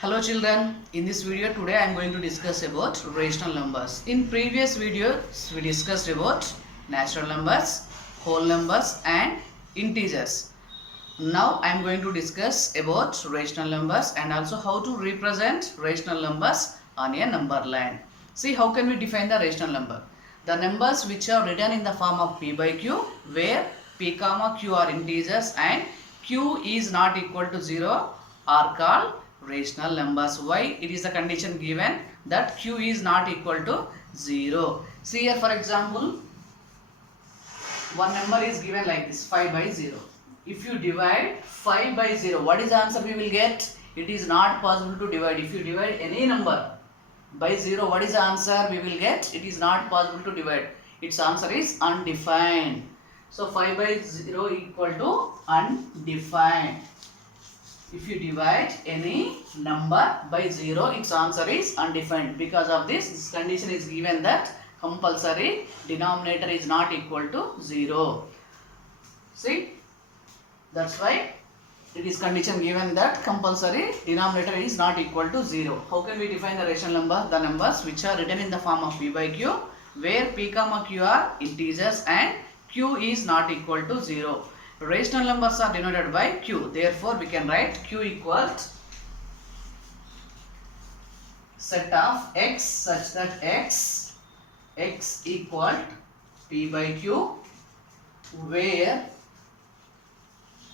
Hello children, in this video today I am going to discuss about rational numbers. In previous videos we discussed about natural numbers, whole numbers and integers. Now I am going to discuss about rational numbers and also how to represent rational numbers on a number line. See, how can we define the rational number? The numbers which are written in the form of p by q, where p comma q are integers and q is not equal to 0 are called rational numbers. Why? It is the condition given that q is not equal to 0. See here, for example, one number is given like this, 5 by 0. If you divide 5 by 0, what is the answer we will get? It is not possible to divide. If you divide any number by 0, what is the answer we will get? It is not possible to divide. Its answer is undefined. So 5 by 0 equal to undefined. If you divide any number by 0, its answer is undefined. Because of this condition is given that compulsory denominator is not equal to 0. See, that's why it is condition given that compulsory denominator is not equal to 0. How can we define the rational number? The numbers which are written in the form of p by q, where p comma q are integers and q is not equal to 0. Rational numbers are denoted by q. Therefore, we can write q equals set of x such that x equal p by q, where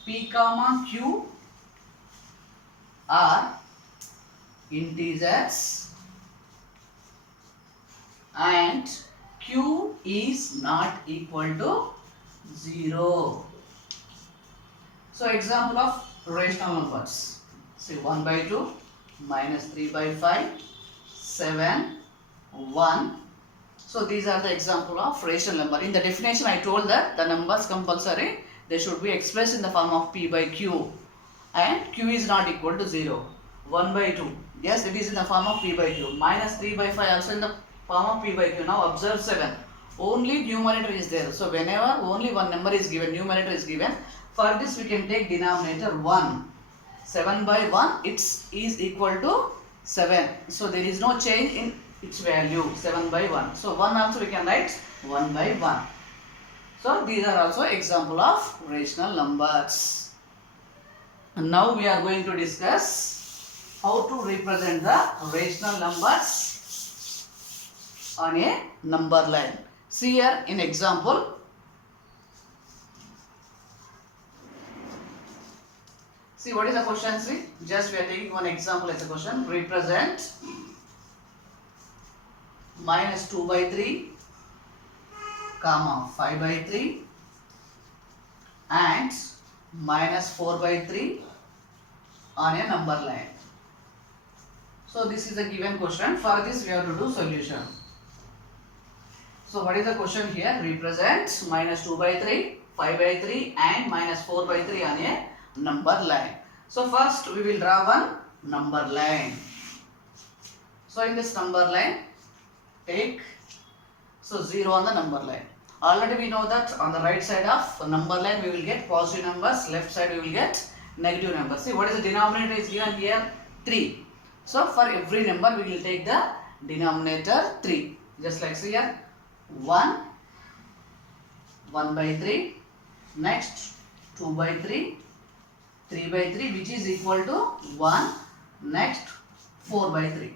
p comma q are integers and q is not equal to 0. So example of rational numbers. Say 1 by 2, minus 3 by 5, 7, 1. So these are the example of rational number. In the definition I told that the numbers compulsory, they should be expressed in the form of p by q and q is not equal to 0. 1 by 2, yes, it is in the form of p by q. Minus 3 by 5 also in the form of p by q. Now observe 7. Only numerator is there. So whenever only one number is given, numerator is given, for this we can take denominator 1. 7 by 1 is equal to 7. So there is no change in its value, 7 by 1. So 1 also we can write 1 by 1. So these are also example of rational numbers. And now we are going to discuss how to represent the rational numbers on a number line. See here in example. See, what is the question? See, just we are taking one example as a question. Represent minus 2 by 3, comma 5 by 3 and minus 4 by 3 on a number line. So this is a given question. For this we have to do solution. So what is the question here? Represent minus 2 by 3, 5 by 3 and minus 4 by 3 on a number line. So first we will draw one number line. So in this number line, take 0 on the number line. Already we know that on the right side of number line we will get positive numbers, left side we will get negative numbers. See, what is the denominator is given here? 3. So for every number we will take the denominator 3. Just like see here, 1 by 3, next 2 by 3, 3 by 3 which is equal to 1, next 4 by 3.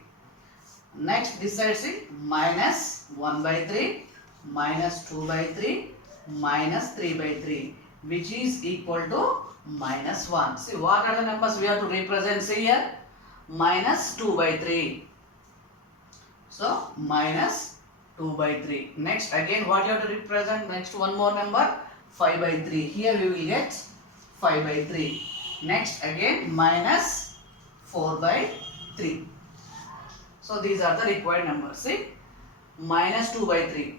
Next this side see, minus 1 by 3, minus 2 by 3, minus 3 by 3 which is equal to minus 1. See, what are the numbers we have to represent? See here, minus 2 by 3. So minus 2 by 3. Next again what you have to represent? Next one more number, 5 by 3. Here we will get 5 by 3. Next again minus 4 by 3. So these are the required numbers. See, minus 2 by 3.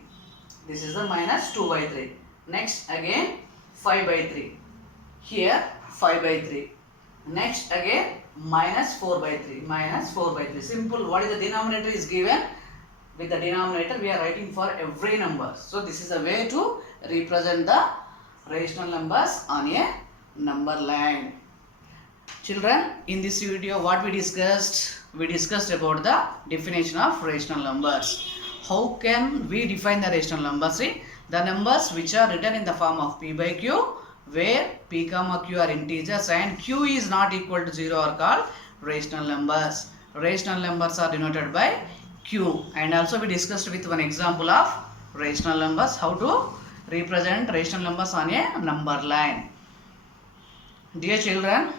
This is the minus 2 by 3. Next again 5 by 3. Here 5 by 3. Next again minus 4 by 3. Minus 4 by 3. Simple. What is the denominator is given? With the denominator we are writing for every number. So this is a way to represent the rational numbers on a number line. Children, in this video what we discussed about the definition of rational numbers. How can we define the rational numbers? See, the numbers which are written in the form of p by q, where p comma q are integers and q is not equal to 0 are called rational numbers. Rational numbers are denoted by q, and also we discussed with one example of rational numbers, how to represent rational numbers on a number line. Dear children,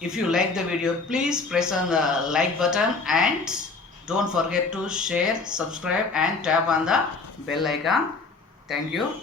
if you like the video, please press on the like button and don't forget to share, subscribe and tap on the bell icon. Thank you.